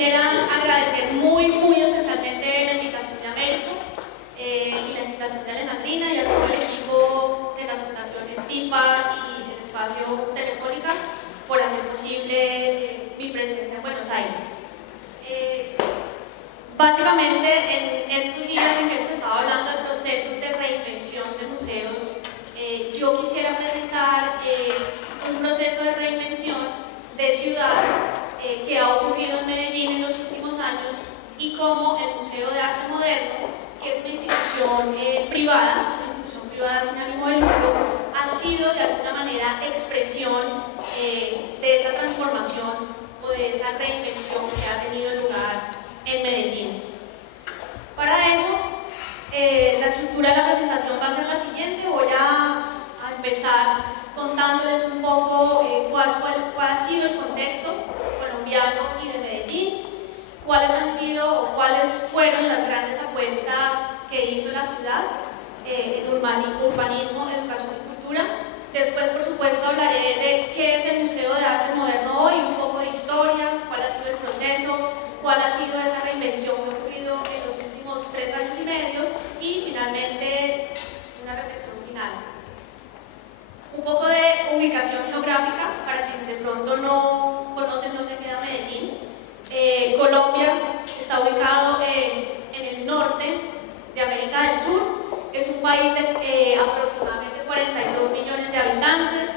quisiera agradecer muy especialmente la invitación de Américo y la invitación de Alejandrina y a todo el equipo de las fundaciones TIPA y el espacio Telefónica por hacer posible mi presencia en Buenos Aires. Básicamente, en estos días en que hemos estado hablando de procesos de reinvención de museos, yo quisiera presentar un proceso de reinvención de ciudad que ha ocurrido en Medellín en los últimos años y cómo el Museo de Arte Moderno, que es una institución privada sin ánimo de lucro, ha sido de alguna manera expresión de esa transformación o de esa reinvención que ha tenido lugar en Medellín. Para eso, la estructura de la presentación va a ser la siguiente. Voy a empezar contándoles un poco cuál ha sido el contexto colombiano y de Medellín, cuáles fueron las grandes apuestas que hizo la ciudad en urbanismo, educación y cultura. Después, por supuesto, hablaré de qué es el Museo de Arte Moderno hoy, un poco de historia, cuál ha sido el proceso, cuál ha sido esa reinvención que ha ocurrido en los últimos 3 años y medio y finalmente una reflexión final. Un poco de ubicación geográfica para quienes de pronto no conocen dónde queda Medellín. Colombia está ubicado en el norte de América del Sur. Es un país de aproximadamente 42 millones de habitantes.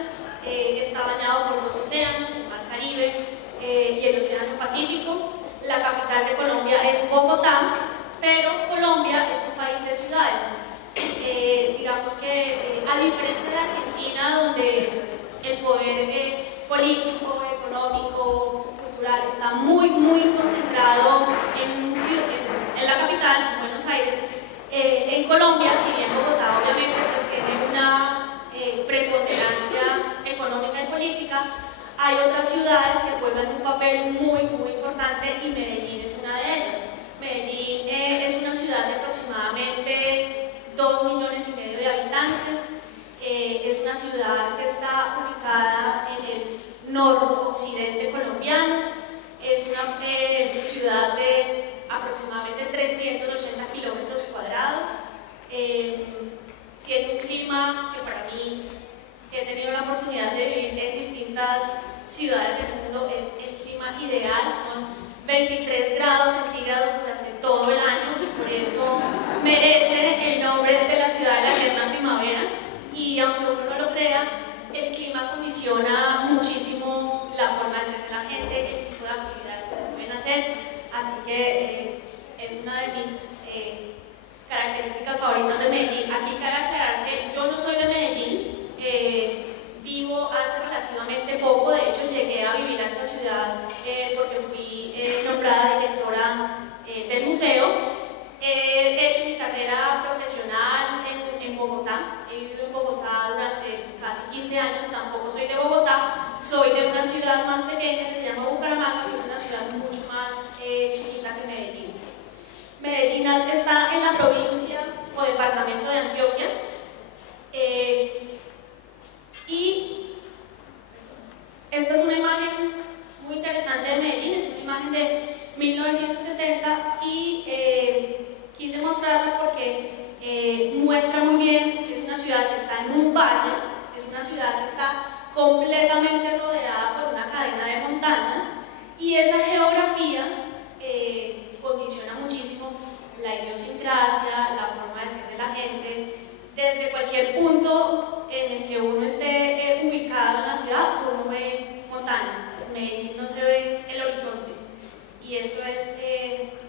Está bañado por 2 océanos, el Mar Caribe y el Océano Pacífico. La capital de Colombia es Bogotá, pero Colombia es un país de ciudades. Digamos que a diferencia de Argentina, donde el poder político, económico, cultural está muy concentrado en la capital, en Buenos Aires, en Colombia, si bien Bogotá obviamente pues tiene una preponderancia económica y política, hay otras ciudades que juegan un papel muy importante y Medellín es una de ellas. Medellín es una ciudad de aproximadamente 2,5 millones de habitantes. Es una ciudad que está ubicada en el noroccidente colombiano. Es una ciudad de aproximadamente 380 kilómetros cuadrados. Tiene un clima que para mí, que he tenido la oportunidad de vivir en distintas ciudades del mundo, es el clima ideal. Son 23 grados centígrados durante todo el año y por eso merece el nombre de la ciudad de la eterna primavera. Y aunque uno no lo crea, el clima condiciona muchísimo la forma de ser de la gente, el tipo de actividades que se pueden hacer, así que es una de mis características favoritas de Medellín. Aquí cabe aclarar que yo no soy de Medellín, vivo hace relativamente poco. De hecho llegué a vivir a esta ciudad porque fui nombrada directora del museo. He hecho mi carrera profesional en Bogotá. He vivido en Bogotá durante casi 15 años. Tampoco soy de Bogotá, soy de una ciudad más pequeña que se llama Bucaramanga, que es una ciudad mucho más chiquita que Medellín. Medellín está en la provincia o departamento de Antioquia. Y esta es una imagen muy interesante de Medellín, es una imagen de 1970 y quise mostrarla porque muestra muy bien que es una ciudad que está en un valle, es una ciudad que está completamente rodeada por una cadena de montañas y esa geografía condiciona muchísimo la idiosincrasia, la forma de ser de la gente. Desde cualquier punto en el que uno esté ubicado en la ciudad, uno ve montaña. En Medellín no se ve el horizonte y eso es,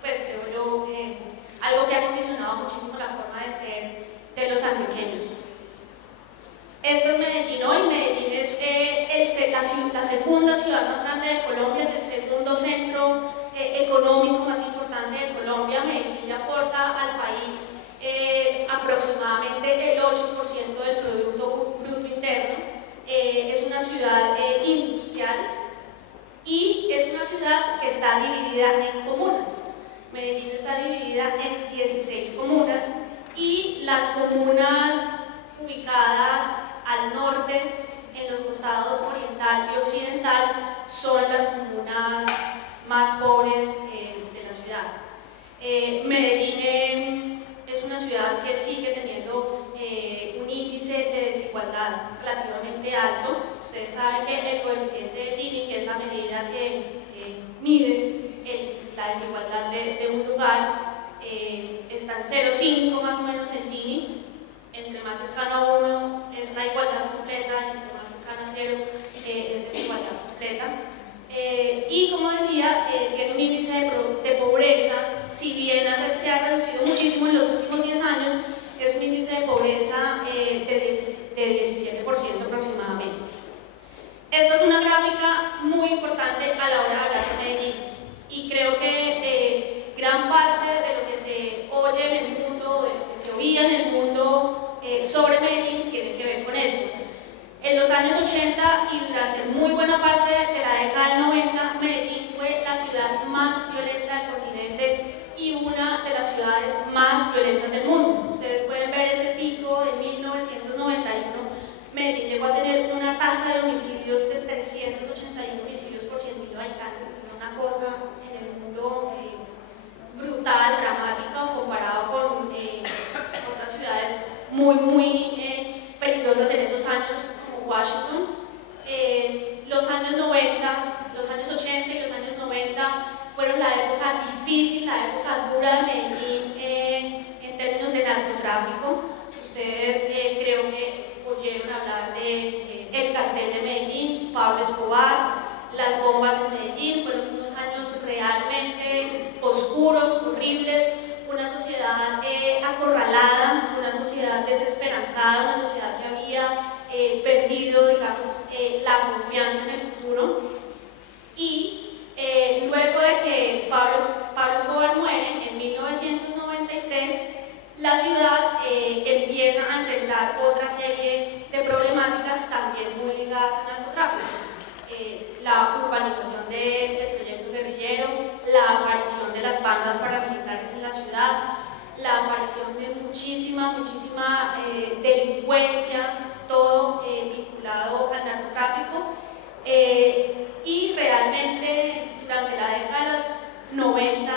pues creo yo, algo que ha condicionado muchísimo la forma de ser de los antioqueños. Esto es Medellín hoy. Medellín es la segunda ciudad más grande de Colombia, es el segundo centro económico más importante de Colombia. Medellín le aporta al país aproximadamente el 8% del Producto Bruto Interno. Es una ciudad industrial y es una ciudad que está dividida en comunas. Medellín está dividida en 16 comunas y las comunas ubicadas al norte, en los costados oriental y occidental, son las comunas más pobres ciudad tiene un índice de pobreza, si bien se ha reducido muchísimo en los últimos 10 años, es un índice de pobreza de 17% aproximadamente. Esta es una gráfica muy importante a la hora de hablar de Medellín, y creo que gran parte de lo que se oye en el mundo, de lo que se oía en el mundo sobre Medellín tiene que ver con eso. En los años 80 y durante muy buena parte de la década del 90, Medellín fue la ciudad más violenta del continente y una de las ciudades más violentas del mundo. Ustedes pueden ver ese pico de 1991. Medellín llegó a tener una tasa de homicidios de 381 homicidios por 100.000 habitantes, una cosa en el mundo brutal, dramática, comparado con otras ciudades muy peligrosas en esos años, como Washington. Los años 90, los años 80 y los años 90 fueron la época difícil, la época dura de Medellín en términos de narcotráfico. Ustedes creo que oyeron hablar del cartel de Medellín, Pablo Escobar, las bombas en Medellín. Fueron unos años realmente oscuros, horribles, una sociedad acorralada, una sociedad desesperanzada, una sociedad que había perdido, digamos, la confianza en el futuro. Y luego de que Pablo Escobar muere en 1993, la ciudad empieza a enfrentar otra serie de problemáticas también muy ligadas al narcotráfico. La urbanización del proyecto guerrillero, la aparición de las bandas paramilitares en la ciudad, la aparición de muchísima delincuencia, todo vinculado al narcotráfico. Y realmente durante la década de los 90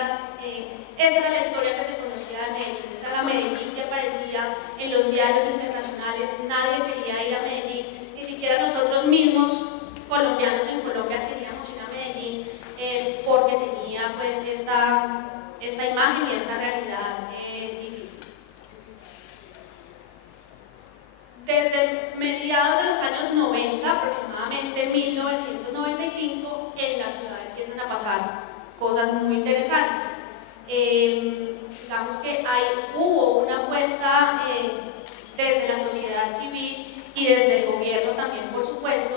esa era la historia que se conocía de Medellín, esa era la Medellín que aparecía en los diarios internacionales. Nadie quería ir a Medellín, ni siquiera nosotros mismos colombianos en Colombia queríamos ir a Medellín porque tenía pues esta imagen y esta realidad difícil. Desde mediados de los años 90, aproximadamente 1995, en la ciudad empiezan a pasar cosas muy interesantes. Digamos que hubo una apuesta desde la sociedad civil y desde el gobierno también, por supuesto,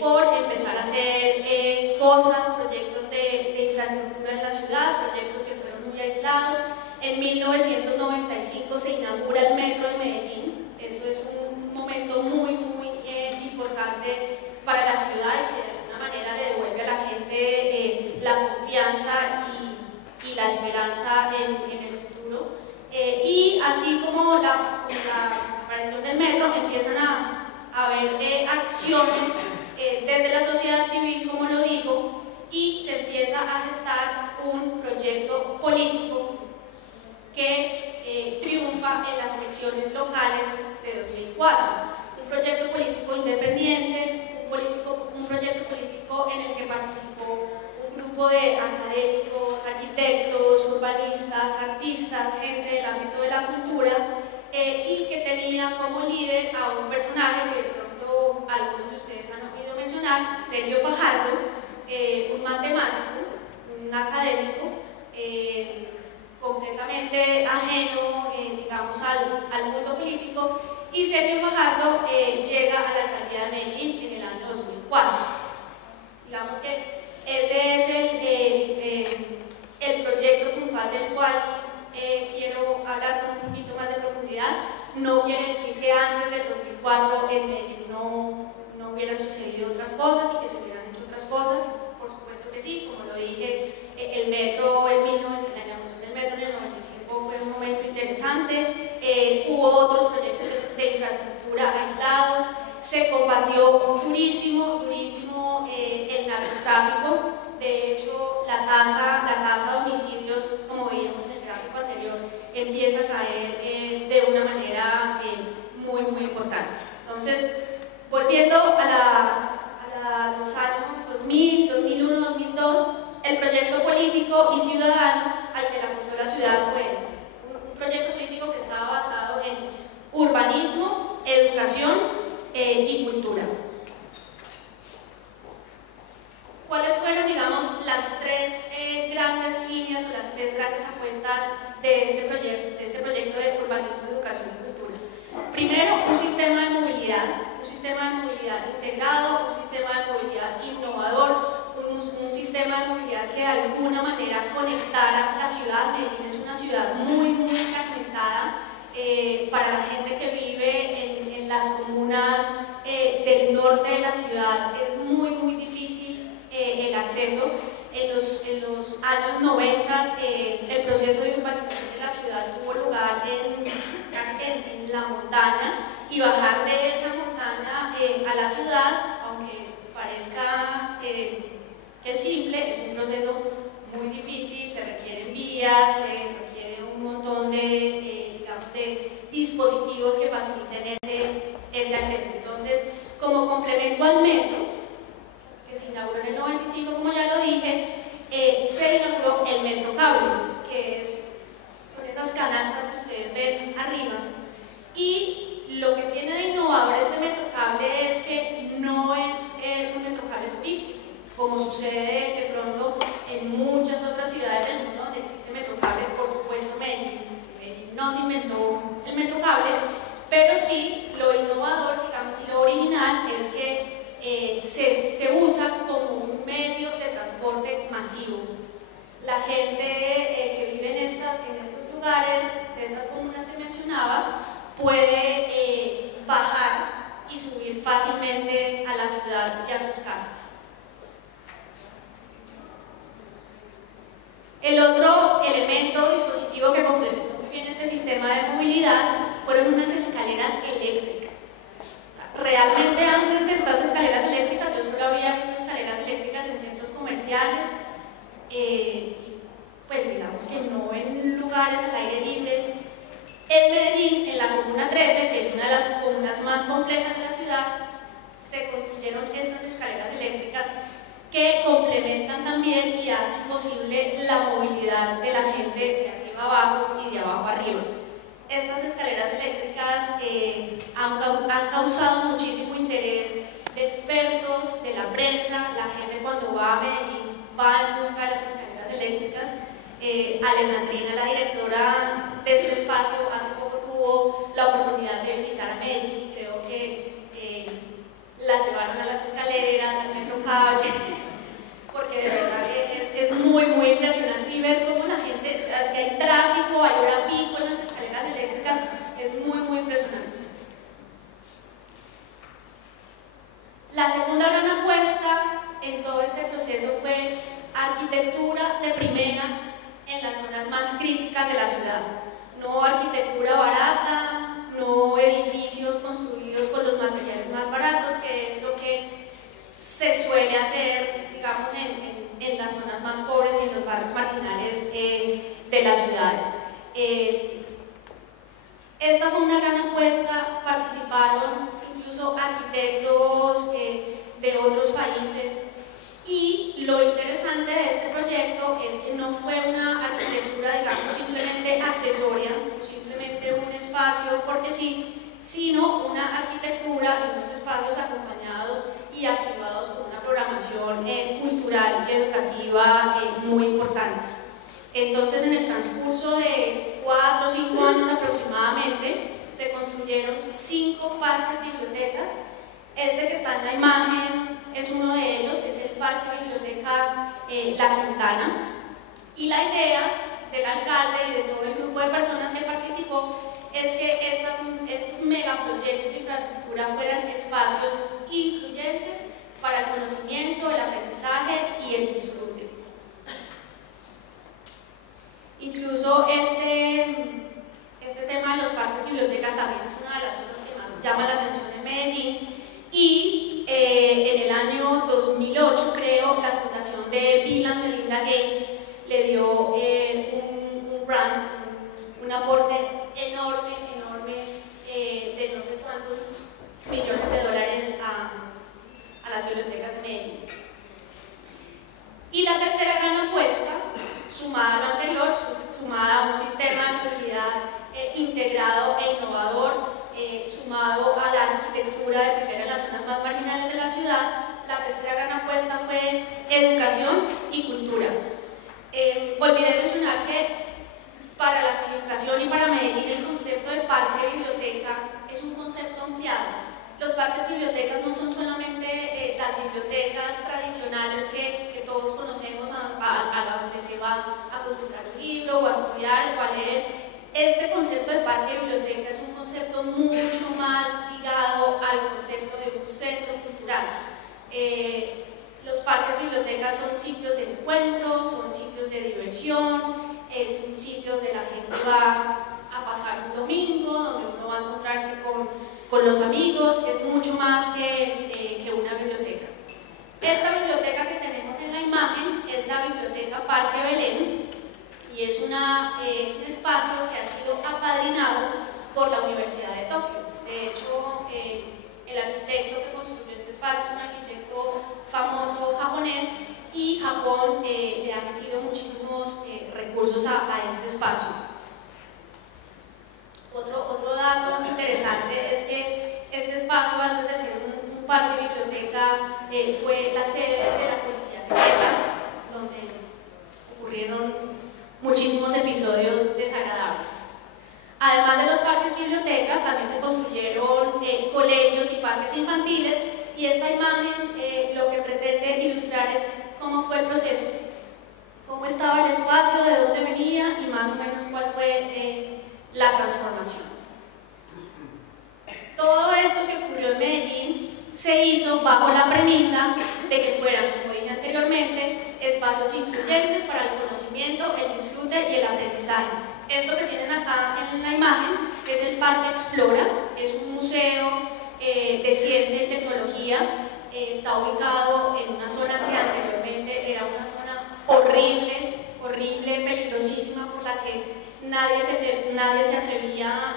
por empezar a hacer cosas, proyectos de infraestructura en la ciudad, proyectos que fueron muy aislados. En 1995 se inaugura el metro de Medellín. Eso es un momento muy importante para la ciudad y que de alguna manera le devuelve a la gente la confianza y la esperanza en el futuro. Y así como la aparición del metro, empiezan a haber acciones desde la sociedad civil, como lo digo, y se empieza a gestar un proyecto político que triunfa en las elecciones locales de 2004. Un proyecto político independiente, un proyecto político en el que participó un grupo de académicos, arquitectos, urbanistas, artistas, gente del ámbito de la cultura, y que tenía como líder a un personaje que de pronto algunos de ustedes han oído mencionar, Sergio Fajardo, un matemático, un académico, completamente ajeno, digamos, al mundo político, y Sergio Fajardo llega a la alcaldía de Medellín en el año 2004. Digamos que ese es el proyecto puntual del cual quiero hablar con un poquito más de profundidad. No quiere decir que antes del 2004 en Medellín no hubieran sucedido otras cosas y que se hubieran hecho otras cosas. Por supuesto que sí, como lo dije, el metro en 1900, la inauguración del metro en el 95 fue un momento interesante. Hubo otros proyectos de infraestructura aislados, se combatió durísimo el narcotráfico. De hecho, la tasa de homicidios, como veíamos en el gráfico anterior, empieza a caer de una manera muy importante. Entonces, volviendo a los años 2000, 2001, 2002, el proyecto político y ciudadano al que la acusó la ciudad fue este. Un proyecto político que estaba basado en urbanismo, educación y cultura. ¿Cuáles fueron, digamos, las tres de este proyecto de urbanismo, educación y cultura. Primero, un sistema de movilidad integrado, un sistema de movilidad innovador, un sistema de movilidad que de alguna manera conectara la ciudad. Medellín es una ciudad muy fragmentada. Para la gente que vive en las comunas del norte de la ciudad es muy difícil el acceso. En los años 90 el proceso de urbanización de la ciudad tuvo lugar casi en la montaña, y bajar de esa montaña a la ciudad, aunque parezca que es simple, es un proceso muy difícil. Se requieren vías, se requiere un montón de dispositivos que faciliten ese acceso. Entonces, como complemento al metro, que se inauguró en el 95, como ya lo dije, se inauguró el metro cable, que son esas canastas que ustedes ven arriba. Y lo que tiene de innovador este metro cable es que no es un metro cable turístico, como sucede de pronto en muchas otras ciudades del mundo donde existe metro cable. Por supuesto, Medellín no se inventó el metro cable, pero sí lo innovador, digamos, y lo original es que se usa como un medio de transporte masivo. La gente que vive en estos lugares, de estas comunas que mencionaba, puede bajar y subir fácilmente a la ciudad y a sus casas. El otro elemento, dispositivo que complementó muy bien este sistema de movilidad fueron unas escaleras eléctricas. Realmente antes de estas escaleras eléctricas yo solo había visto escaleras eléctricas en centros comerciales, pues digamos que no en lugares al aire libre. En Medellín, en la Comuna 13, que es una de las comunas más complejas de la ciudad, se construyeron estas escaleras eléctricas que complementan también y hacen posible la movilidad de la gente de arriba abajo y de abajo arriba. Estas escaleras eléctricas han causado muchísimo interés de expertos, de la prensa. La gente cuando va a Medellín va en busca de las escaleras eléctricas. Alejandrina, la directora de este espacio, hace poco tuvo la oportunidad de visitar a Medellín. Creo que la llevaron a las escaleras, al metro cable, porque de verdad es muy impresionante, y ver cómo la gente, o sea, es que hay tráfico, hay hora pico en las escaleras eléctricas, es muy impresionante. La segunda gran apuesta en todo este proceso fue arquitectura de primera en las zonas más críticas de la ciudad. No arquitectura barata, no edificios construidos con los materiales más baratos, que es lo que se suele hacer, digamos, en las zonas más pobres y en los barrios marginales de las ciudades. Esta fue una gran apuesta. Participaron incluso arquitectos de otros países, y lo interesante de este proyecto es que no fue una arquitectura, digamos, simplemente accesoria, simplemente un espacio porque sí, sino una arquitectura de unos espacios acompañados y activados con una programación cultural y educativa muy importante. Entonces, en el transcurso de 4 o 5 años aproximadamente, se construyeron 5 parques bibliotecas. Este que está en la imagen es uno de ellos, es el Parque Biblioteca La Quintana, y la idea del alcalde y de todo el grupo de personas que participó es que estos megaproyectos de infraestructura fueran espacios incluyentes para el conocimiento, el aprendizaje y el disfrute. Incluso este tema de los parques bibliotecas también es una de las cosas que más llama la atención en Medellín, y en el año 2008, creo, la fundación de Bill and Melinda Gates le dio un grant, un aporte enorme de no sé cuántos millones de dólares a las bibliotecas de Medellín. Y la tercera gran apuesta, sumada a lo anterior, sumada a un sistema de movilidad integrado e innovador, sumado a la arquitectura de primera en las zonas más marginales de la ciudad, la tercera gran apuesta fue educación y cultura. Olvidé mencionar que para la administración y para Medellín el concepto de parque-biblioteca es un concepto ampliado. Los parques-bibliotecas no son solamente las bibliotecas tradicionales que todos conocemos a donde se va a consultar un libro o a estudiar o a leer. Este concepto de parque-biblioteca es un concepto mucho más ligado al concepto de un centro cultural. Los parques-bibliotecas son sitios de encuentro, son sitios de diversión, es un sitio donde la gente va a pasar un domingo, donde uno va a encontrarse con los amigos, es mucho más que una biblioteca. Esta biblioteca que tenemos en la imagen es la Biblioteca Parque Belén y es un espacio que ha sido apadrinado por la Universidad de Tokio. De hecho, el arquitecto que construyó este espacio es un arquitecto famoso japonés y Japón le ha metido muchísimos recursos a este espacio. Otro dato interesante es que este espacio, antes de ser un parque biblioteca, fue la sede de la policía secreta, donde ocurrieron muchísimos episodios desagradables. Además de los parques bibliotecas, también se construyeron colegios y parques infantiles, y esta imagen lo que pretende ilustrar es cómo fue el proceso, cómo estaba el espacio, de dónde venía y más o menos cuál fue la transformación. Todo esto que ocurrió en Medellín se hizo bajo la premisa de que fueran, como dije anteriormente, espacios incluyentes para el conocimiento, el disfrute y el aprendizaje. Esto que tienen acá en la imagen es el Parque Explora, es un museo de ciencia y tecnología. Está ubicado en una zona que anteriormente era una zona horrible, peligrosísima, por la que nadie se atrevía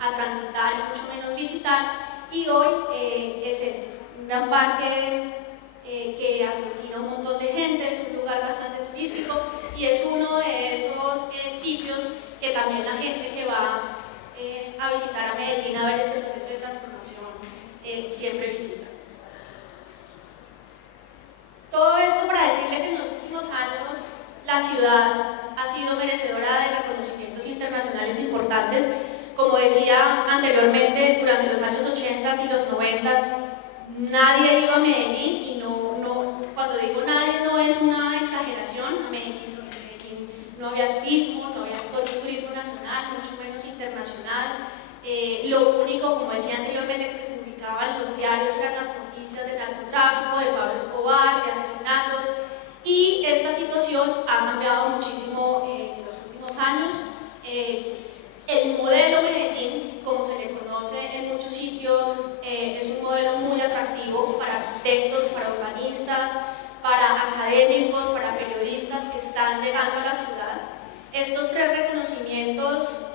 a transitar y mucho menos visitar, y hoy es un gran parque que aglutina un montón de gente, es un lugar bastante turístico y es uno de esos sitios que también la gente que va a visitar a Medellín a ver este proceso de transformación siempre visita. Todo esto para decirles que en los últimos años la ciudad ha sido merecedora de reconocimientos internacionales importantes. Como decía anteriormente, durante los años 80 y los 90 nadie iba a Medellín, y cuando digo nadie no es una exageración. En Medellín no había turismo, no había turismo nacional, mucho menos internacional. Lo único, como decía anteriormente, que se publicaba en los diarios eran las noticias de narcotráfico, de Pablo Escobar, de asesinatos, y esta situación ha cambiado muchísimo en los últimos años. El modelo Medellín, como se le conoce en muchos sitios, es un modelo muy atractivo para arquitectos, para urbanistas, para académicos, para periodistas que están llegando a la ciudad. Estos tres reconocimientos,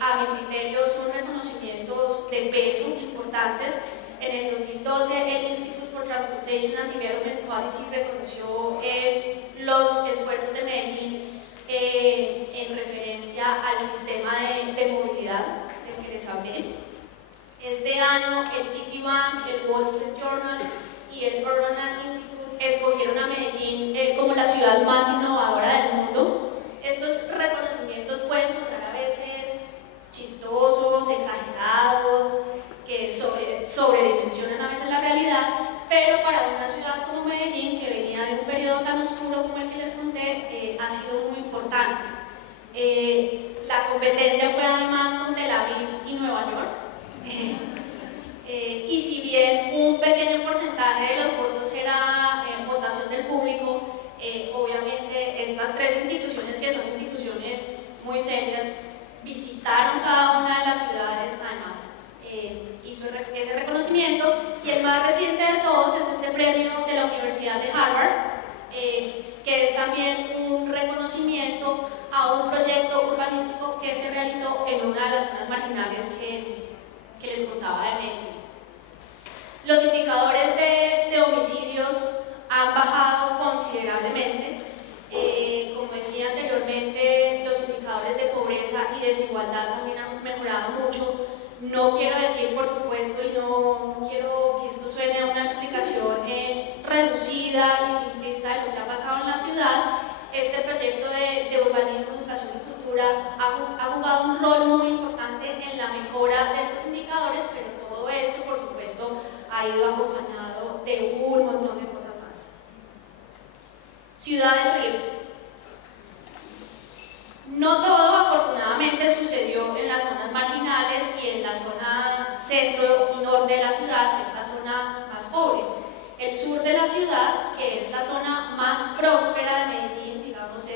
a mi criterio, son reconocimientos de peso importantes. En el 2012, el Institute for Transportation and Development Policy reconoció los esfuerzos de Medellín en referencia al sistema de movilidad del que les hablé. Este año, el Citibank, el Wall Street Journal y el Urban Art Institute escogieron a Medellín como la ciudad más innovadora del mundo. Estos reconocimientos pueden sonar a veces chistosos, exagerados, que sobredimensionan a veces la realidad, pero para una ciudad como Medellín, que venía de un periodo tan oscuro como el que les conté, ha sido muy importante. La competencia fue además con Tel Aviv y Nueva York, y si bien un pequeño porcentaje de los votos era votación del público, obviamente estas tres instituciones, que son instituciones muy serias, visitaron cada una de las ciudades. Además hizo ese reconocimiento, y el más reciente de todos es este premio de la Universidad de Harvard, que es también un reconocimiento a un proyecto urbanístico que se realizó en una de las zonas marginales que les contaba de Medellín. Los indicadores de homicidios han bajado considerablemente. Como decía anteriormente, los indicadores de pobreza y desigualdad también han mejorado mucho. No quiero decir, por supuesto, y no quiero que esto suene a una explicación reducida y simplista de lo que ha pasado en la ciudad. Este proyecto de urbanismo, educación y cultura arquitectura ha jugado un rol muy importante en la mejora de estos indicadores, pero todo eso, por supuesto, ha ido acompañado de un montón de cosas más. Ciudad del Río. No todo, afortunadamente, sucedió en las zonas marginales y en la zona centro y norte de la ciudad, que es la zona más pobre. El sur de la ciudad, que es la zona más próspera de Medellín, digamos,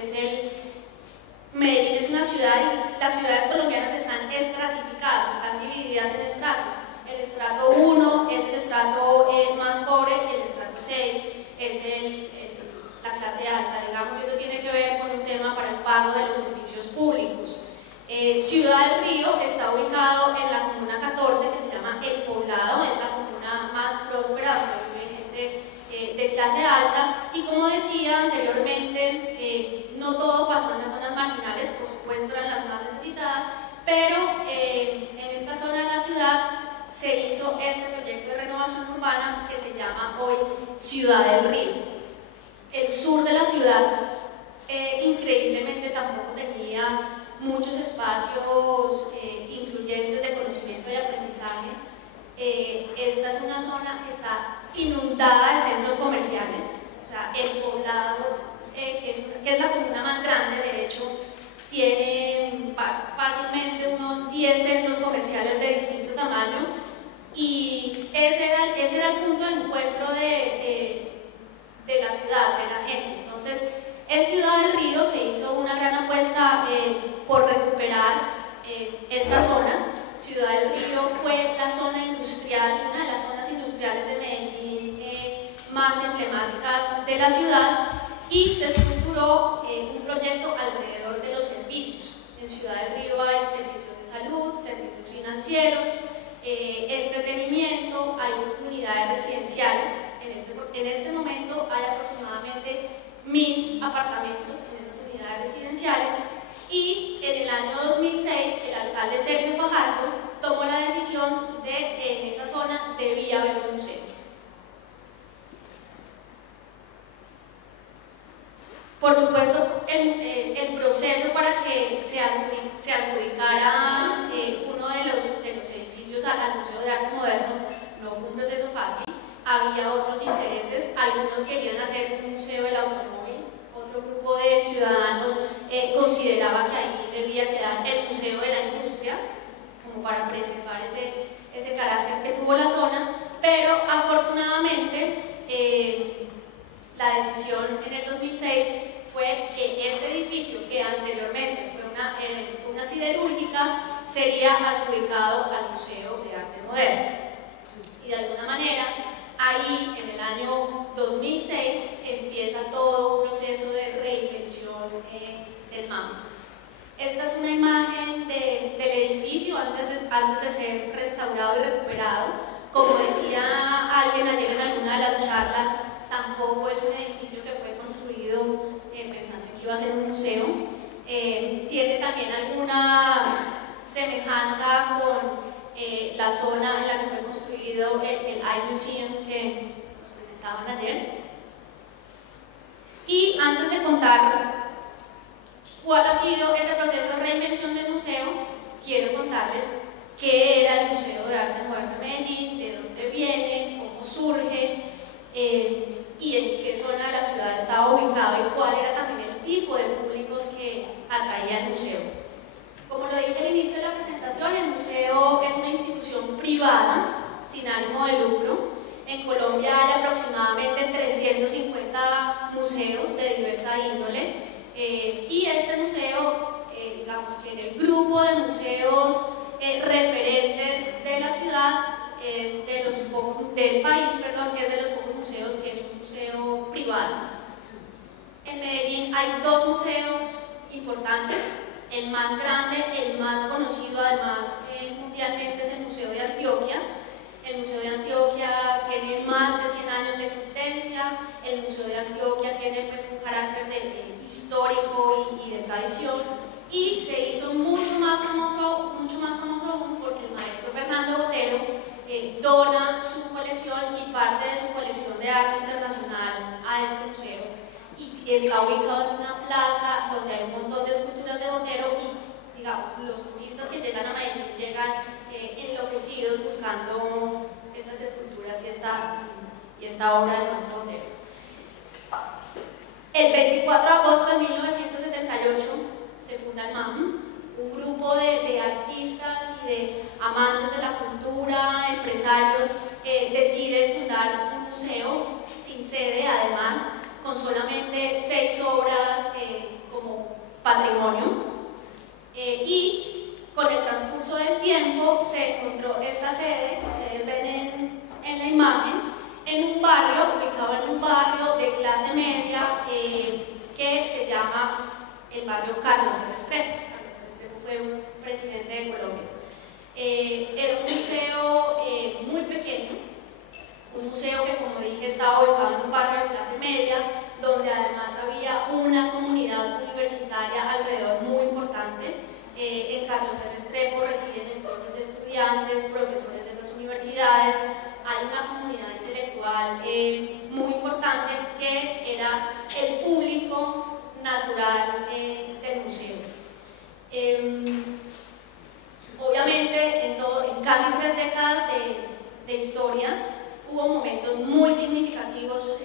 Medellín es una ciudad y las ciudades colombianas están estratificadas, están divididas en estratos. El estrato 1 es el estrato más pobre y el estrato 6 es la clase alta, digamos, y eso tiene que ver con un tema para el pago de los servicios públicos. Ciudad del Río está ubicado en la comuna 14, que se llama El Poblado, es la comuna más próspera donde vive gente de clase alta, y como decía anteriormente, no todo pasó en las zonas marginales, por supuesto eran las más necesitadas, pero en esta zona de la ciudad se hizo este proyecto de renovación urbana que se llama hoy Ciudad del Río. El sur de la ciudad, increíblemente, tampoco tenía muchos espacios incluyentes de conocimiento y aprendizaje. Esta es una zona que está inundada de centros comerciales, o sea, El Poblado, que es la comuna más grande, de hecho, tiene fácilmente unos 10 centros comerciales de distinto tamaño, y ese era el punto de encuentro de la ciudad, de la gente. Entonces, en Ciudad del Río se hizo una gran apuesta por recuperar esta zona. Ciudad del Río fue la zona industrial, una de las zonas industriales de Medellín más emblemáticas de la ciudad, y se estructuró un proyecto alrededor de los servicios. En Ciudad del Río hay servicios de salud, servicios financieros, entretenimiento, hay unidades residenciales. En este momento hay aproximadamente 1000 apartamentos en esas unidades residenciales, y en el año 2006 el alcalde Sergio Fajardo tomó la decisión de que en esa zona debía haber un museo. Por supuesto, el proceso para que se adjudicara uno de los edificios al Museo de Arte Moderno no fue un proceso fácil. Había otros intereses, algunos querían hacer un museo del automóvil, otro grupo de ciudadanos consideraba que ahí debía quedar el museo de la industria, como para preservar ese carácter que tuvo la zona, pero afortunadamente la decisión en el 2006 fue que este edificio, que anteriormente fue una siderúrgica, sería adjudicado al Museo de Arte Moderno. Y de alguna manera, ahí, en el año 2006, empieza todo un proceso de reinvención del MAM. Esta es una imagen del edificio antes de ser restaurado y recuperado. Como decía alguien ayer en alguna de las charlas, tampoco es un edificio que fue construido pensando en que iba a ser un museo. Tiene también alguna semejanza con la zona en la que fue construido el iMuseum que nos presentaban ayer. Y antes de contar cuál ha sido ese proceso de reinvención del museo, quiero contarles qué era el Museo de Arte Moderno de Medellín, de dónde viene, cómo surge y en qué zona de la ciudad estaba ubicado, y cuál era también el tipo de públicos que atraía el museo. Como lo dije al inicio de la presentación, el museo es una institución privada sin ánimo de lucro. En Colombia hay aproximadamente 350 museos de diversa índole, y este museo, digamos que en el grupo de museos referentes de la ciudad, es de los pocos, del país, perdón, es de los pocos museos que es un museo privado. En Medellín hay 2 museos importantes. El más grande, el más conocido además mundialmente, es el Museo de Antioquia. El Museo de Antioquia tiene más de 100 años de existencia. El Museo de Antioquia tiene pues un carácter histórico y de tradición, y se hizo mucho más famoso aún porque el maestro Fernando Botero dona su colección y parte de su colección de arte internacional a este museo, y está ubicado en una plaza donde hay un montón de esculturas de Botero, y buscando estas esculturas y esta obra del maestro Botero. El 24 de agosto de 1978 se funda el MAM, un grupo de artistas y de amantes de la cultura, empresarios, decide fundar un museo sin sede, además, con solamente 6 obras como patrimonio. Y con el transcurso del tiempo se encontró esta sede, que ustedes ven en la imagen, en un barrio, ubicado en un barrio de clase media que se llama el barrio Carlos R. Restrepo. Carlos R. Restrepo fue un presidente de Colombia. Era un museo muy pequeño, un museo que, como dije, estaba ubicado en un barrio de clase media, donde además había una comunidad universitaria alrededor muy importante. En Carlos R. Restrepo residen entonces estudiantes, profesores de esas universidades. Hay una comunidad intelectual muy importante que era el público natural del museo. Obviamente, en casi 3 décadas de historia, hubo momentos muy significativos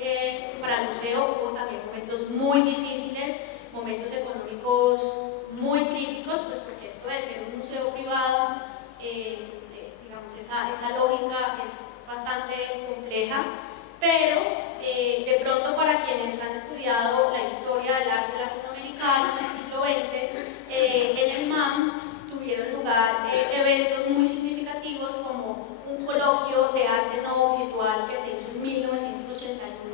para el museo, hubo también momentos muy difíciles, momentos económicos muy críticos, pues porque esto de ser un museo privado, digamos, esa lógica es bastante compleja, pero de pronto para quienes han estudiado la historia del arte latinoamericano del siglo XX, en el MAM tuvieron lugar eventos muy significativos como un coloquio de arte no objetual que se hizo en 1981.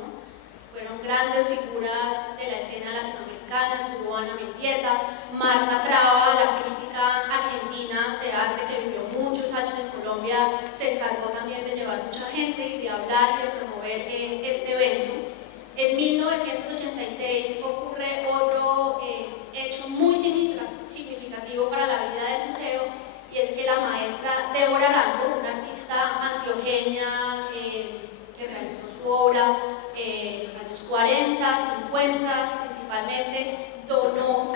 Fueron grandes figuras de la escena latinoamericana, estuvo Ana Mendieta, Marta Traba, la crítica argentina de arte que vivió muchos años en Colombia, se encargó también de llevar mucha gente y de hablar y de promover este evento. En 1986 ocurre otro hecho muy significativo para la vida del museo, y es que la maestra Débora Arango, una artista antioqueña que realizó su obra en los años 40, 50 principalmente, donó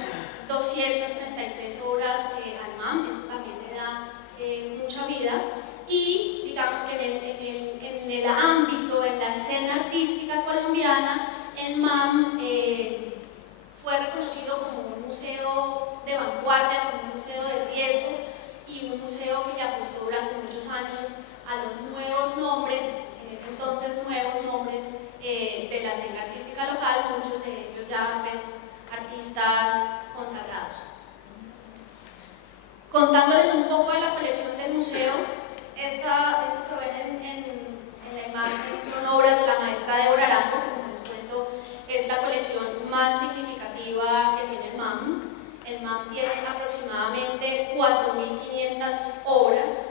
233 obras al MAM, eso también le da mucha vida, y digamos que en el ámbito, en la escena artística colombiana, el MAM fue reconocido como un museo de vanguardia, como un museo de riesgo y un museo que le apostó durante muchos años a los nuevos nombres, en ese entonces nuevos nombres de la escena artística local, muchos de ellos ya pues, artistas consagrados. Contándoles un poco de la colección del museo, esto que ven en la imagen son obras de la maestra Débora Arango, que como les cuento es la colección más significativa que tiene el MAM. El MAM tiene aproximadamente 4.500 obras,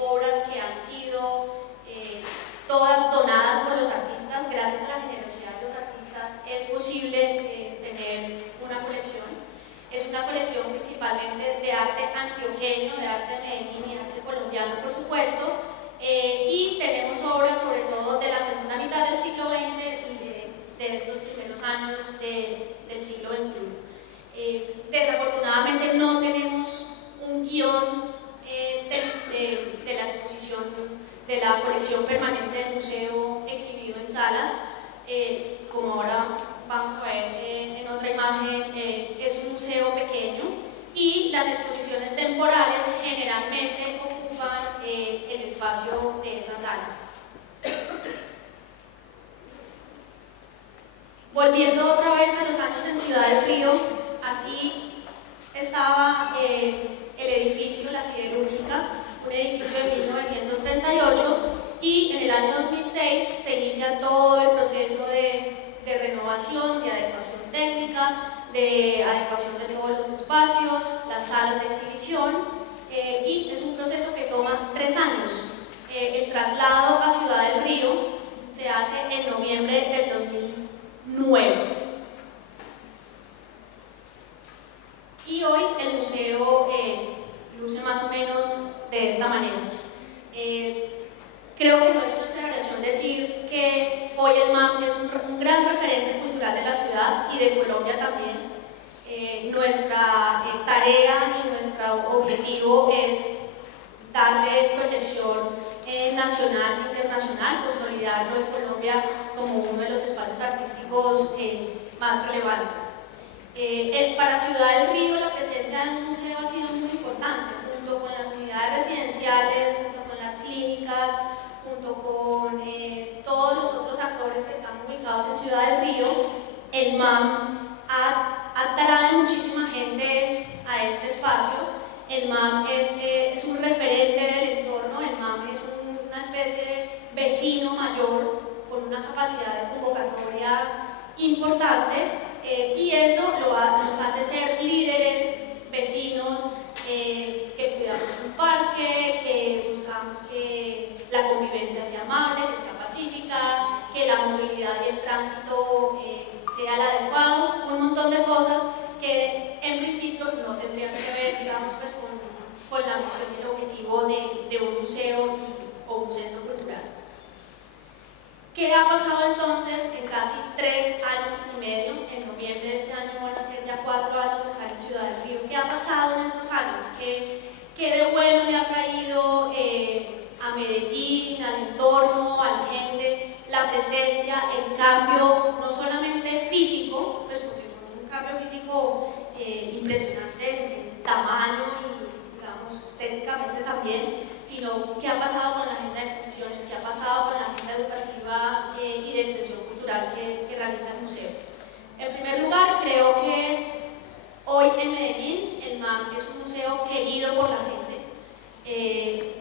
obras que han sido todas donadas por los artistas. Gracias a la generosidad de los artistas es posible tener una colección. Es una colección principalmente de arte antioqueño, de arte de Medellín y arte colombiano, por supuesto, y tenemos obras sobre todo de la segunda mitad del siglo XX y de estos primeros años del siglo XXI. Desafortunadamente no tenemos un guión de la exposición, de la colección permanente del museo exhibido en salas, como ahora vamos a ver en otra imagen. Es un museo pequeño y las exposiciones temporales generalmente ocupan el espacio de esas salas. Volviendo otra vez a los años en Ciudad del Río, así estaba el edificio, la siderúrgica, un edificio de 1938, y en el año 2006 se inicia todo el proceso de renovación, de adecuación técnica, de adecuación de todos los espacios, las salas de exhibición, y es un proceso que toma 3 años. El traslado a Ciudad del Río se hace en noviembre del 2009. Y hoy el museo luce más o menos de esta manera. Creo que no es una exageración decir que hoy el MAM es un gran referente cultural de la ciudad y de Colombia también. Nuestra tarea y nuestro objetivo es darle proyección nacional e internacional, consolidarlo en Colombia como uno de los espacios artísticos más relevantes. Para Ciudad del Río la presencia de un museo ha sido muy importante, junto con las unidades residenciales, junto con las clínicas, junto con todos los otros actores que están ubicados en Ciudad del Río. El MAM ha atraído muchísima gente a este espacio. El MAM es un referente del entorno, el MAM es una especie de vecino mayor con una capacidad de convocatoria importante, y eso nos hace ser líderes, vecinos, que cuidamos un parque, que buscamos que la convivencia sea amable, que sea pacífica, que la movilidad y el tránsito sea el adecuado, un montón de cosas que en principio no tendrían que ver, digamos, pues, con la misión y el objetivo de un museo o un centro cultural. ¿Qué ha pasado entonces en casi 3 años y medio? En noviembre de este año van a ser ya 4 años de estar en Ciudad del Río. ¿Qué ha pasado en estos años? ¿Qué de bueno le ha traído a Medellín, al entorno, a la gente, la presencia, el cambio, no solamente físico, pues porque fue un cambio físico impresionante en tamaño y, digamos, estéticamente también, sino qué ha pasado con la agenda de exposiciones, qué ha pasado con la agenda educativa y de extensión cultural que realiza el museo? En primer lugar, creo que hoy en Medellín el MAM es un museo querido por la gente.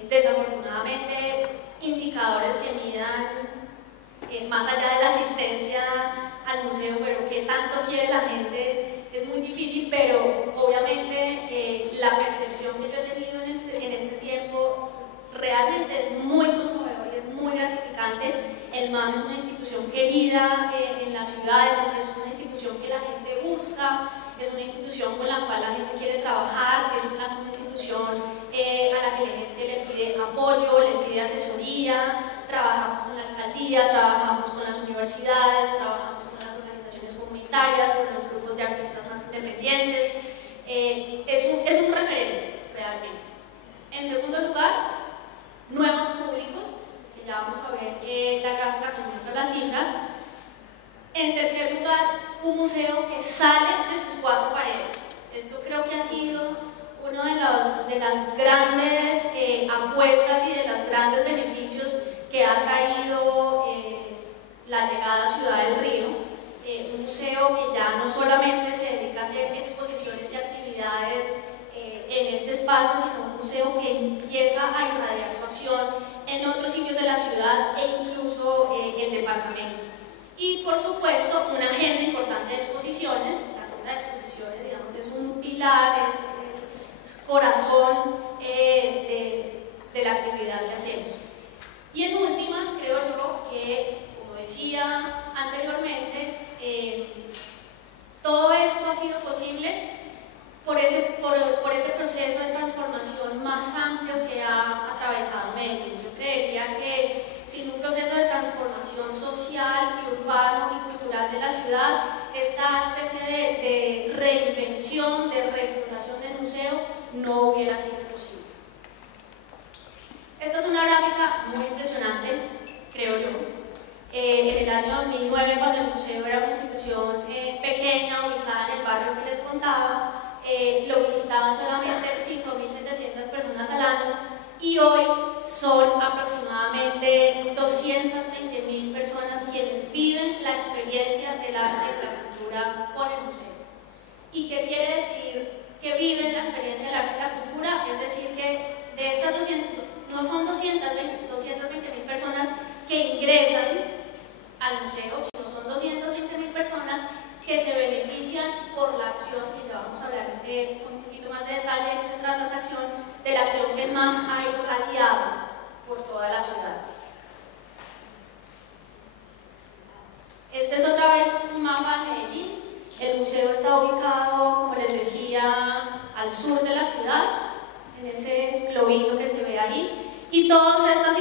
Desafortunadamente, indicadores que midan más allá de la asistencia al museo, pero qué tanto quiere la gente, es muy difícil, pero obviamente la percepción que yo he tenido en este tiempo realmente es muy conmovedora y es muy gratificante. El MAM es una institución querida en las ciudades, es una institución que la gente busca, es una institución con la cual la gente quiere trabajar, es una institución a la que la gente le pide apoyo, le pide asesoría. Trabajamos con la alcaldía, trabajamos con las universidades, trabajamos con las organizaciones comunitarias, con los grupos de artistas más independientes. Es un referente realmente. En segundo lugar, nuevos públicos, que ya vamos a ver la gráfica que muestra las cifras. En tercer lugar, un museo que sale de sus 4 paredes. Esto creo que ha sido uno de las grandes apuestas y de los grandes beneficios que ha traído la llegada a Ciudad del Río. Un museo que ya no solamente se dedica a hacer exposiciones y actividades en este espacio, sino un museo que empieza a irradiar su acción en otros sitios de la ciudad e incluso en departamento. Y por supuesto, una agenda importante de exposiciones. La agenda de exposiciones, digamos, es un pilar, es corazón de la actividad que hacemos. Y en últimas, creo yo que, como decía anteriormente, todo esto ha sido posible por ese proceso de transformación más amplio que ha atravesado Medellín. Yo creería que sin un proceso de transformación social y urbano y cultural de la ciudad, esta especie de reinvención, de refundación del museo no hubiera sido posible. Esta es una gráfica muy impresionante, creo yo. En el año 2009, cuando el museo era una institución pequeña, ubicada en el barrio que les contaba, lo visitaban solamente 5.700 personas al año, y hoy son aproximadamente 220.000 personas quienes viven la experiencia del arte y la cultura con el museo. ¿Y qué quiere decir que viven la experiencia del arte y la cultura? Es decir, que de estas 200, no son 220.000 personas que ingresan al museo, sino son 220.000 personas que se benefician por la acción, que ya vamos a hablar con un poquito más de detalle en esa transacción, de la acción que el MAM ha irradiado por toda la ciudad. Este es otra vez un mapa de Medellín. El museo está ubicado, como les decía, al sur de la ciudad, en ese globito que se ve ahí. Y todas estas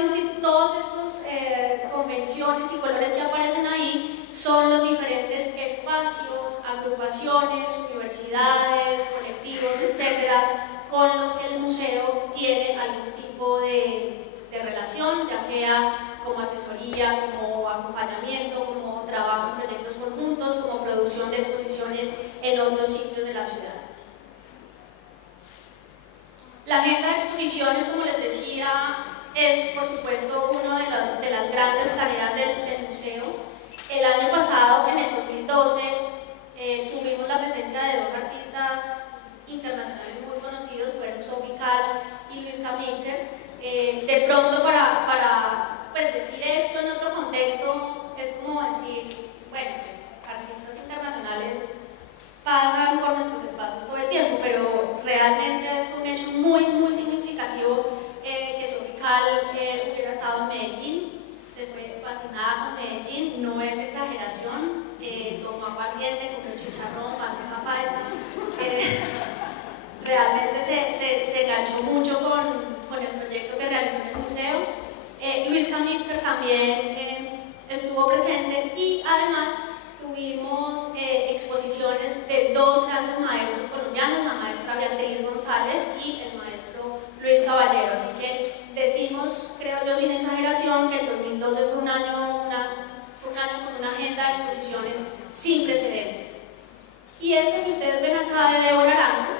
convenciones y colores que aparecen ahí son los diferentes espacios, agrupaciones, universidades, colectivos, etcétera, con los que el museo tiene algún tipo tipo de relación, ya sea como asesoría, como acompañamiento, como trabajo en proyectos conjuntos, como producción de exposiciones en otros sitios de la ciudad. La agenda de exposiciones, como les decía, es por supuesto una de las grandes tareas del museo. El año pasado, en el 2012, tuvimos la presencia de dos artistas internacionales muy conocidos, fueron Sophie Calle y Luis Kaminzer. De pronto, para pues, decir esto en otro contexto, es como decir, bueno, pues artistas internacionales pasan por nuestros espacios todo el tiempo, pero realmente fue un hecho muy significativo que Sophie Calle hubiera estado en Medellín. Se fue fascinada con Medellín, no es exageración, tomó aguardiente, comió chicharrón, bandeja paisa, realmente se enganchó mucho con el proyecto que realizó en el museo. Luis Kaminzer también estuvo presente y además tuvimos exposiciones de dos grandes maestros colombianos, la maestra Beatriz González y el maestro Luis Caballero, así que decimos, creo yo sin exageración, que el 2012 fue un año con una agenda de exposiciones sin precedentes. Y este que ustedes ven acá de Débora Arango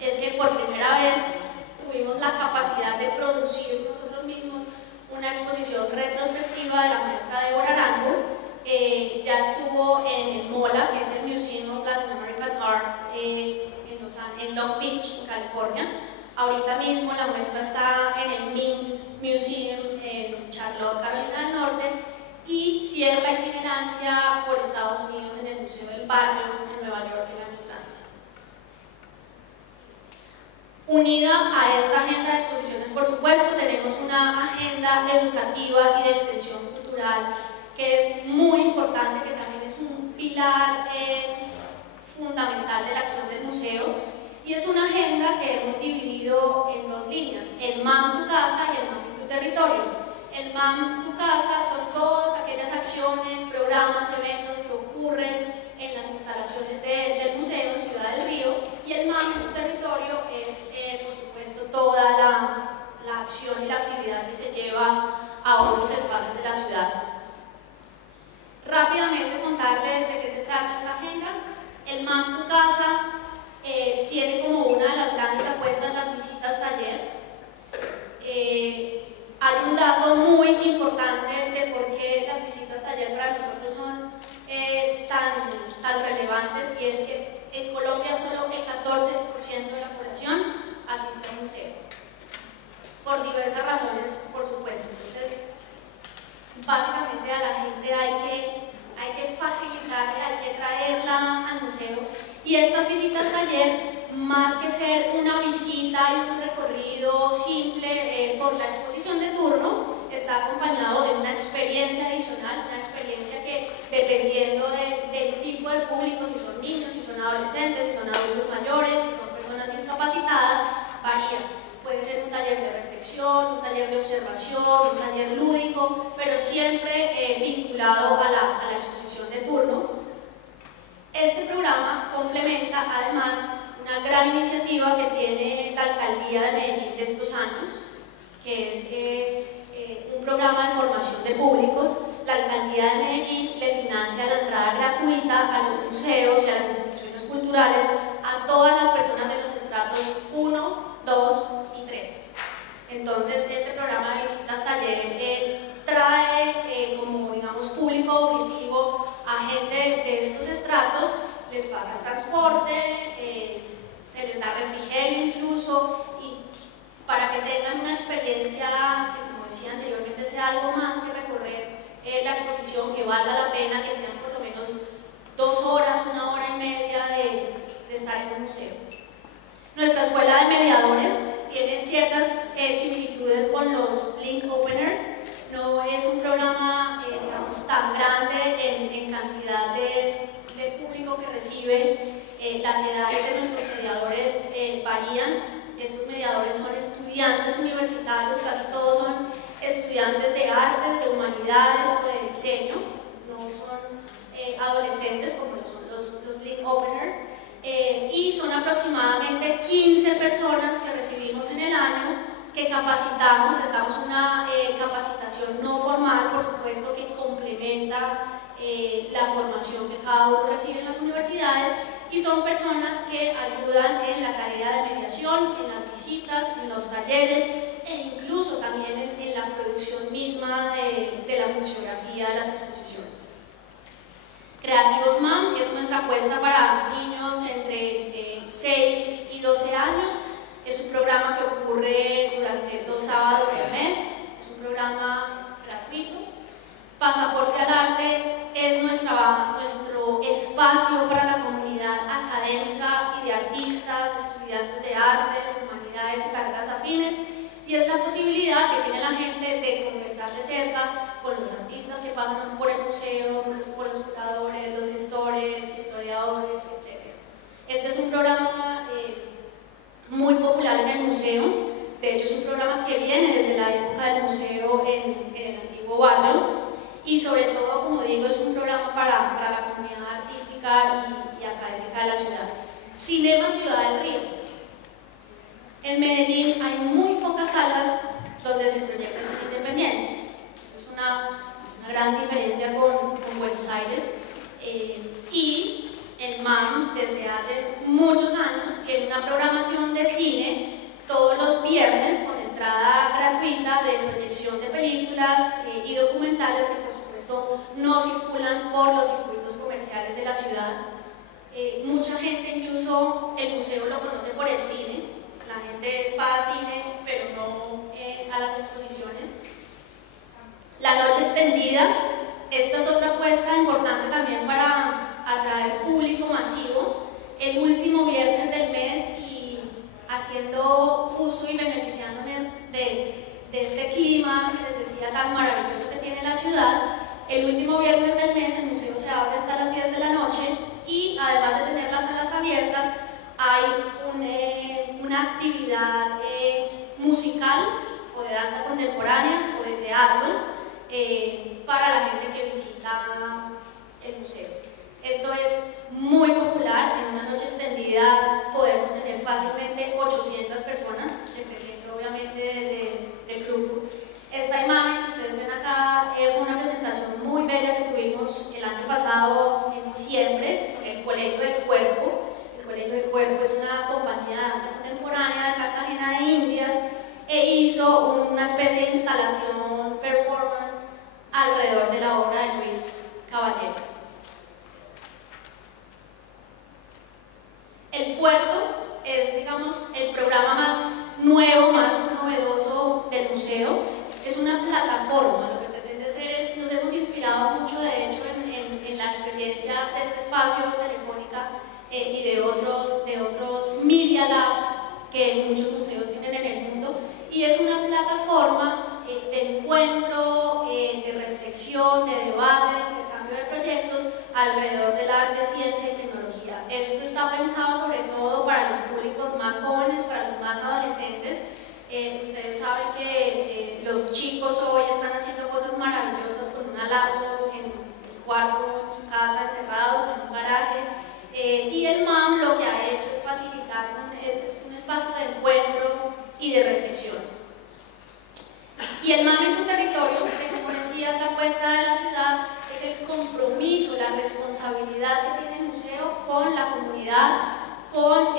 es que por primera vez tuvimos la capacidad de producir nosotros mismos una exposición retrospectiva de la maestra Débora Arango. Ya estuvo en el MOLA, que es el Museum of Latin American Art en Long Beach, California. Ahorita mismo la muestra está en el Mint Museum en Charlotte, Carolina del Norte, y cierra la itinerancia por Estados Unidos en el Museo del Barrio en Nueva York el año entrante. Unida a esta agenda de exposiciones, por supuesto, tenemos una agenda educativa y de extensión cultural que es muy importante, que también es un pilar fundamental de la acción del museo. Y es una agenda que hemos dividido en dos líneas, el MAM Tu Casa y el MAM Tu Territorio. El MAM Tu Casa son todas aquellas acciones, programas, eventos que ocurren en las instalaciones del Museo Ciudad del Río, y el MAM Tu Territorio es, por supuesto, toda la acción y la actividad que se lleva a otros espacios de la ciudad. Rápidamente contarles de qué se trata esta agenda. El MAM Tu Casa tiene como una de las grandes apuestas las visitas taller. Hay un dato muy importante de por qué las visitas taller para nosotros son tan relevantes, y es que en Colombia solo el 14% de la población asiste a un museo, por diversas razones, por supuesto. Entonces, básicamente a la gente hay que facilitarle, hay que traerla al museo. Y estas visitas taller, más que ser una visita y un recorrido simple por la exposición de turno, está acompañado de una experiencia adicional, una experiencia que, dependiendo del tipo de público, si son niños, si son adolescentes, si son adultos mayores, si son personas discapacitadas, varía. Puede ser un taller de reflexión, un taller de observación, un taller lúdico, pero siempre vinculado a la exposición de turno. Este programa complementa además una gran iniciativa que tiene la Alcaldía de Medellín de estos años, que es un programa de formación de públicos. La Alcaldía de Medellín le financia la entrada gratuita a los museos y a las instituciones culturales a todas las personas de los estratos 1, 2 y 3. Entonces, este programa de visitas taller trae como, digamos, público objetivo a gente de estos estratos, les paga transporte, se les da refrigerio incluso, y para que tengan una experiencia que, como decía anteriormente, sea algo más que recorrer la exposición, que valga la pena, que sean por lo menos 2 horas, 1 hora y media de estar en un museo. Nuestra escuela de mediadores tiene ciertas similitudes con los Link Openers. No es un programa, digamos, tan grande en cantidad de público que recibe. Las edades de nuestros mediadores varían. Estos mediadores son estudiantes universitarios, casi todos son estudiantes de artes, de humanidades o de diseño. No son adolescentes como lo son los Link Openers. Y son aproximadamente 15 personas que recibimos en el año, que capacitamos, les damos una capacitación no formal, por supuesto, que complementa la formación que cada uno recibe en las universidades, y son personas que ayudan en la tarea de mediación, en las visitas, en los talleres e incluso también en la producción misma de la museografía de las exposiciones. Creativos MAM es nuestra apuesta para niños entre 6 y 12 años. Es un programa que ocurre durante 2 sábados del mes, es un programa gratuito. Pasaporte al Arte es nuestro espacio para la comunidad académica y de artistas, estudiantes de artes, humanidades y carreras afines, y es la posibilidad que tiene la gente de conversar de cerca con los artistas que pasan por el museo, por los curadores, los gestores, historiadores, etc. Este es un programa muy popular en el museo. De hecho, es un programa que viene desde la época del museo en el antiguo barrio, y sobre todo, como digo, es un programa para la comunidad artística y académica de la ciudad. Cinema Ciudad del Río. En Medellín hay muy pocas salas donde se proyecta cine independiente. Eso es una gran diferencia con Buenos Aires. Y el MAM, desde hace muchos años, tiene una programación de cine todos los viernes con entrada gratuita de proyección de películas y documentales que, por supuesto, no circulan por los circuitos comerciales de la ciudad. Mucha gente, incluso el museo lo conoce por el cine. La gente va al cine, pero no a las exposiciones. La noche extendida, esta es otra apuesta importante también para atraer público masivo. El último viernes del mes, y haciendo uso y beneficiándonos de este clima que les decía tan maravilloso que tiene la ciudad, el último viernes del mes el museo se abre hasta las 10 de la noche, y además de tener las salas abiertas, hay una actividad musical o de danza contemporánea o de teatro para la gente que visita el museo. Esto es muy popular. En una noche extendida podemos tener fácilmente 800 personas, dependiendo obviamente del grupo. Esta imagen que ustedes ven acá fue una presentación muy bella que tuvimos el año pasado en diciembre en el Colegio del Cuerpo. El Colegio del Cuerpo es una compañía de danza contemporánea de Cartagena de Indias, e hizo una especie de instalación performance alrededor de la obra de Luis Caballero. El puerto es, digamos, el programa más nuevo, más novedoso del museo. Es una plataforma. Lo que pretende hacer es, nos hemos inspirado mucho, de hecho, en la experiencia de este espacio de Telefónica y de otros Media Labs que muchos museos tienen en el mundo, y es una plataforma de encuentro, de reflexión, de debate, de intercambio de proyectos alrededor del arte, ciencia y tecnología. Esto está pensado sobre todo para los públicos más jóvenes, para los más adolescentes. Ustedes saben que los chicos hoy están haciendo cosas maravillosas con una laptop en el cuarto, en su casa, encerrados en un garaje, y el MAM lo que ha hecho es facilitar un espacio de encuentro y de reflexión. Y el MAM en tu territorio, que como decía, la apuesta de la ciudad, es el compromiso, la responsabilidad que tiene el museo con la comunidad, con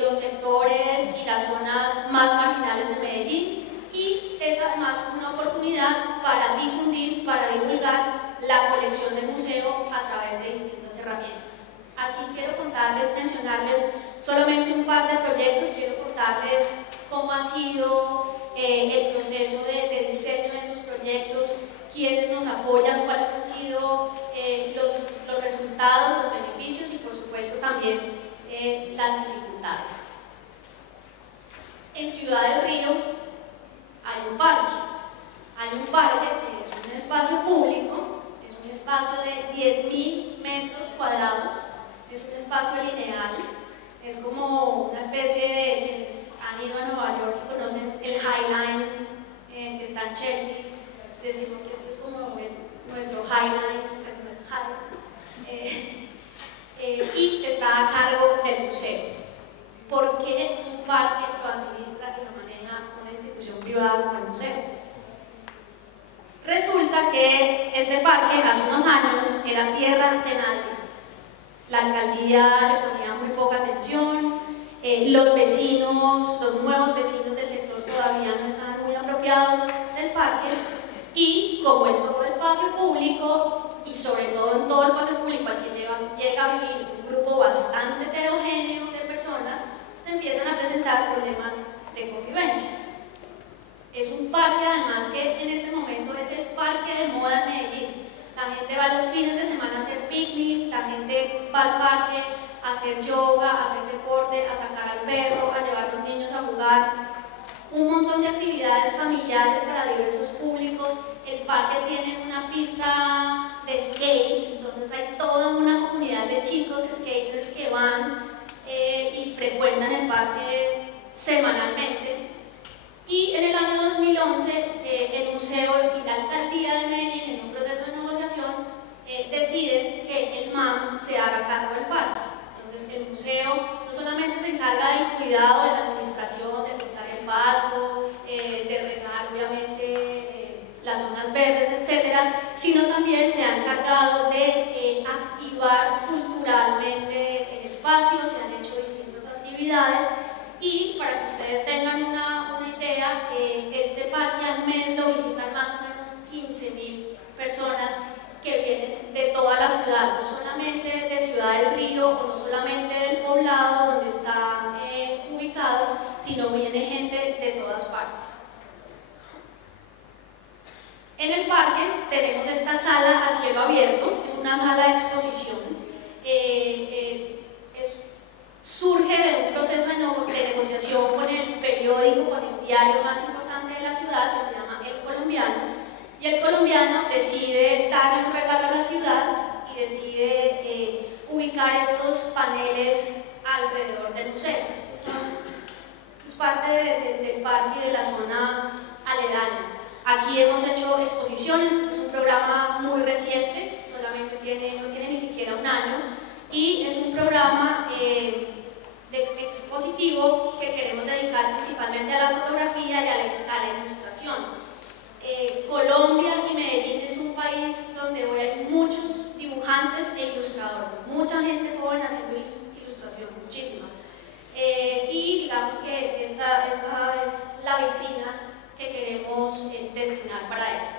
los sectores y las zonas más marginales de Medellín, y es además una oportunidad para difundir, para divulgar la colección del museo a través de distintas herramientas. Aquí quiero mencionarles solamente un par de proyectos. Quiero contarles cómo ha sido el proceso de diseño de esos proyectos, quiénes nos apoyan, cuáles han sido los resultados, los beneficios y por supuesto también las dificultades. En Ciudad del Río hay un parque. Hay un parque que es un espacio público, es un espacio de 10.000 metros cuadrados, es un espacio lineal, es como una especie de, quienes han ido a Nueva York y conocen el High Line que está en Chelsea, decimos que este es como nuestro High Line, pues no es High Line, y está a cargo del museo. ¿Por qué un parque lo administra y lo maneja una institución institución privada como el museo. Resulta que este parque hace unos años era tierra de nadie. La alcaldía le ponía muy poca atención, los vecinos, los nuevos vecinos del sector todavía no estaban muy apropiados del parque, y como en todo espacio público, y sobre todo en todo espacio público al que llega a vivir un grupo bastante heterogéneo de personas, se empiezan a presentar problemas de convivencia. Es un parque además que en este momento es el parque de moda en Medellín. La gente va los fines de semana a hacer picnic, la gente va al parque a hacer yoga, a hacer deporte, a sacar al perro, a llevar a los niños a jugar. Un montón de actividades familiares para diversos públicos. El parque tiene una pista de skate, entonces hay toda una comunidad de chicos skaters que van y frecuentan el parque semanalmente. Y en el año 2011 el museo y la alcaldía de Medellín, en un proceso de negociación, deciden que el MAM se haga cargo del parque. Entonces el museo no solamente se encarga del cuidado de la administración, de cortar el pasto, de regar obviamente las zonas verdes, etcétera, sino también se ha encargado de activar culturalmente el espacio. Se han hecho distintas actividades, y para que ustedes tengan una idea, este parque al mes lo visitan más o menos 15.000 personas que vienen de toda la ciudad, no solamente de Ciudad del Río o no solamente del poblado donde está ubicado, sino viene gente de todas partes. En el parque tenemos esta sala a cielo abierto, es una sala de exposición. Surge de un proceso de negociación con el periódico, con el diario más importante de la ciudad, que se llama El Colombiano, y El Colombiano decide darle un regalo a la ciudad y decide ubicar estos paneles alrededor del museo. Esto es parte del parque y de la zona aledaña. Aquí hemos hecho exposiciones. Este es un programa muy reciente, solamente no tiene ni siquiera un año, y es un programa expositivo que queremos dedicar principalmente a la fotografía y a la ilustración. Colombia y Medellín es un país donde hoy hay muchos dibujantes e ilustradores, mucha gente joven haciendo ilustración, muchísima. Y digamos que esta es la vitrina que queremos destinar para eso.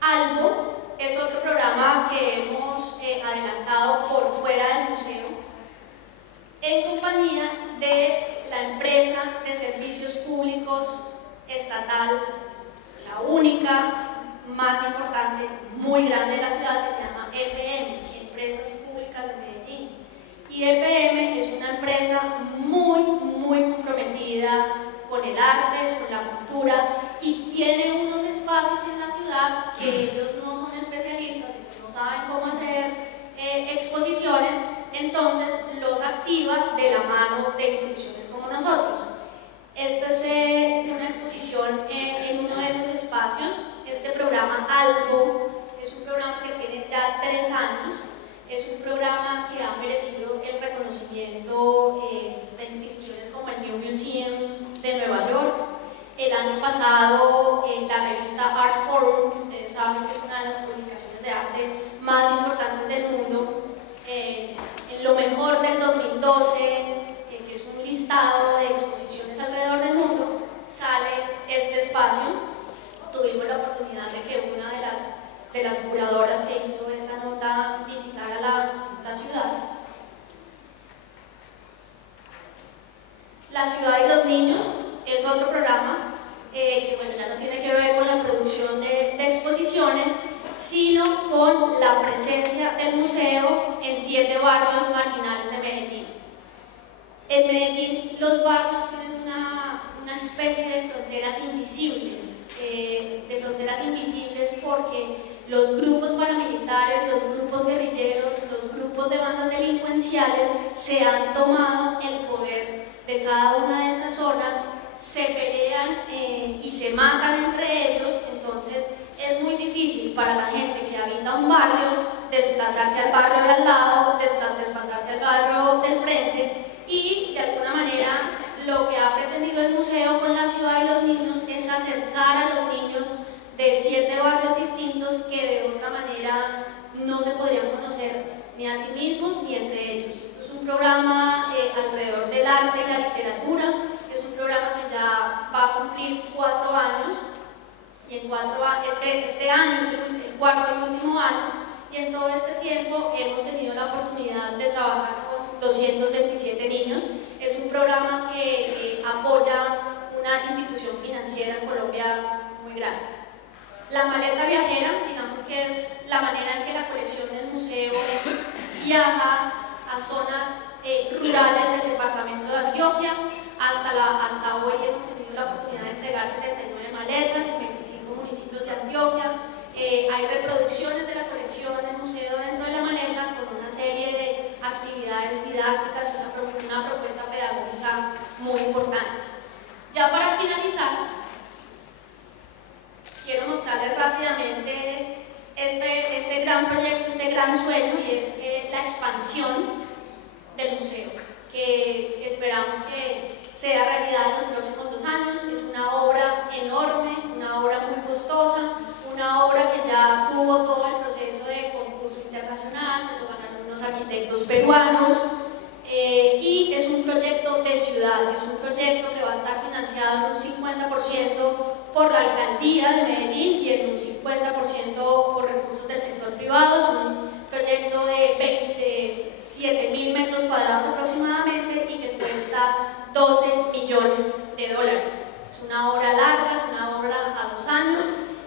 Algo es otro programa que hemos adelantado por fuera del museo, en compañía de la empresa de servicios públicos estatal, la única, más importante, muy grande de la ciudad, que se llama EPM, Empresas Públicas de Medellín. Y EPM es una empresa muy comprometida con el arte, con la cultura, y tiene unos espacios en la ciudad que ellos no son especialistas, no saben cómo hacer exposiciones, entonces los activa de la mano de instituciones como nosotros. Esta es una exposición en uno de esos espacios. Este programa Algo es un programa que tiene ya 3 años. Es un programa que ha merecido el reconocimiento de instituciones como el New Museum de Nueva York. El año pasado, la revista Art Forum, que ustedes saben que es una de las publicaciones de arte más importantes del mundo, en lo mejor del 2012, que es un listado de exposiciones alrededor del mundo, sale este espacio. Tuvimos la oportunidad de que una de las curadoras que hizo esta nota visitara la ciudad. La ciudad y los niños es otro programa que bueno, ya no tiene que ver con la producción de exposiciones, sino con la presencia del museo en 7 barrios marginales de Medellín. En Medellín los barrios tienen una especie de fronteras invisibles, porque los grupos paramilitares, los grupos guerrilleros, los grupos de bandas delincuenciales se han tomado el poder de cada una de esas zonas, se pelean y se matan entre ellos. Entonces es muy difícil para la gente que habita un barrio desplazarse al barrio de al lado, desplazarse al barrio del frente, y de alguna manera lo que ha pretendido pretendido el museo con la ciudad y los niños es acercar a los niños de 7 barrios distintos que de otra manera no se podrían conocer ni a sí mismos ni entre ellos. Esto es un programa alrededor del arte y la literatura, es un programa que ya va a cumplir 4 años, y en este año es el cuarto y último año, y en todo este tiempo hemos tenido la oportunidad de trabajar con 227 niños. Es un programa que apoya una institución financiera en Colombia muy grande. La maleta viajera, digamos que es la manera en que la colección del museo viaja a zonas rurales del departamento de Antioquia. Hasta hoy hemos tenido la oportunidad de entregar 79 maletas en 25 municipios de Antioquia. Hay reproducciones de la colección del museo dentro de la maleta con una serie de actividades didácticas y una propuesta pedagógica muy importante. Ya para finalizar, quiero mostrarles rápidamente este gran proyecto, este gran sueño, y es la expansión del museo, que esperamos que sea realidad en los próximos 2 años. Es una obra enorme, una obra muy costosa, una obra que ya tuvo todo el proceso de concurso internacional, se lo ganaron unos arquitectos peruanos, y es un proyecto de ciudad, es un proyecto que va a estar financiado en un 50% por la alcaldía de Medellín y en un 50% por recursos del sector privado. Es un proyecto de 7.000 metros cuadrados aproximadamente y que cuesta 12 millones de dólares. Es una obra larga, es una obra a 2 años,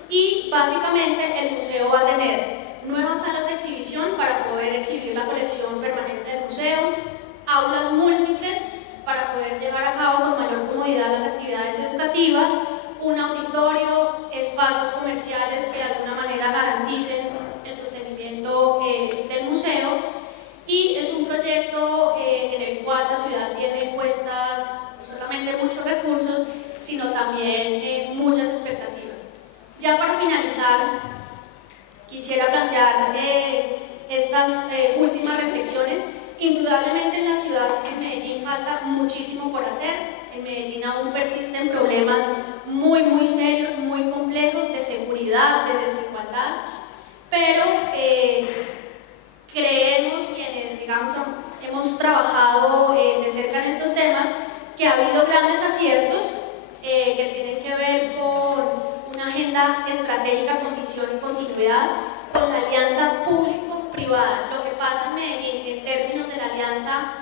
y básicamente el museo va a tener nuevas salas de exhibición para poder exhibir la colección permanente del museo, aulas múltiples para poder llevar a cabo con mayor comodidad las actividades educativas, un auditorio, espacios comerciales que de alguna manera garanticen el sostenimiento del museo, y es un proyecto en el cual la ciudad tiene puestas no solamente muchos recursos, sino también muchas expectativas. Ya para finalizar, quisiera plantear estas últimas reflexiones. Indudablemente en la ciudad, en Medellín, falta muchísimo por hacer. En Medellín aún persisten problemas muy serios, muy complejos de seguridad, de desigualdad, pero creemos, quienes digamos hemos trabajado de cerca en estos temas, que ha habido grandes aciertos que tienen que ver con una agenda estratégica con visión y continuidad, con la alianza público-privada. Lo que pasa en Medellín en términos de la alianza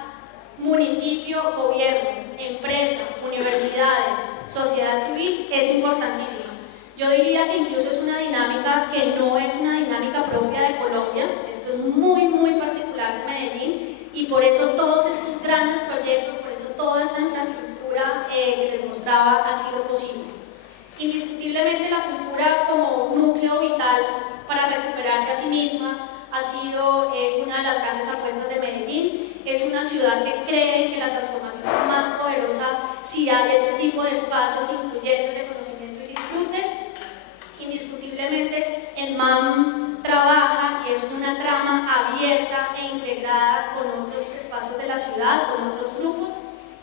municipio, gobierno, empresa, universidades, sociedad civil, es importantísima. Yo diría que incluso es una dinámica que no es una dinámica propia de Colombia. Esto es muy particular de Medellín, y por eso todos estos grandes proyectos, por eso toda esta infraestructura que les mostraba ha sido posible. Indiscutiblemente la cultura como núcleo vital para recuperarse a sí misma ha sido una de las grandes apuestas de Medellín. Es una ciudad que cree que la transformación es más poderosa si hay este tipo de espacios incluyentes de conocimiento y disfrute. Indiscutiblemente el MAM trabaja y es una trama abierta e integrada con otros espacios de la ciudad, con otros grupos,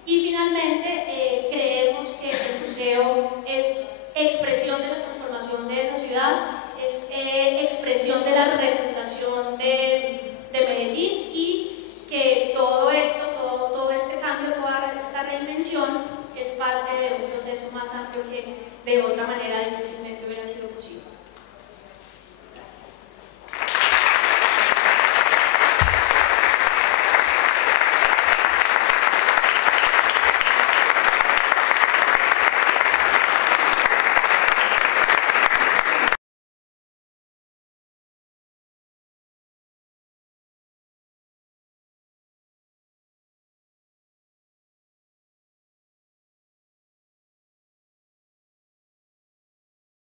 y finalmente creemos que el museo es expresión de la transformación de esa ciudad, es expresión de la refundación de Medellín, y que todo esto, todo este cambio, toda esta reinvención es parte de un proceso más amplio que de otra manera difícilmente hubiera sido posible.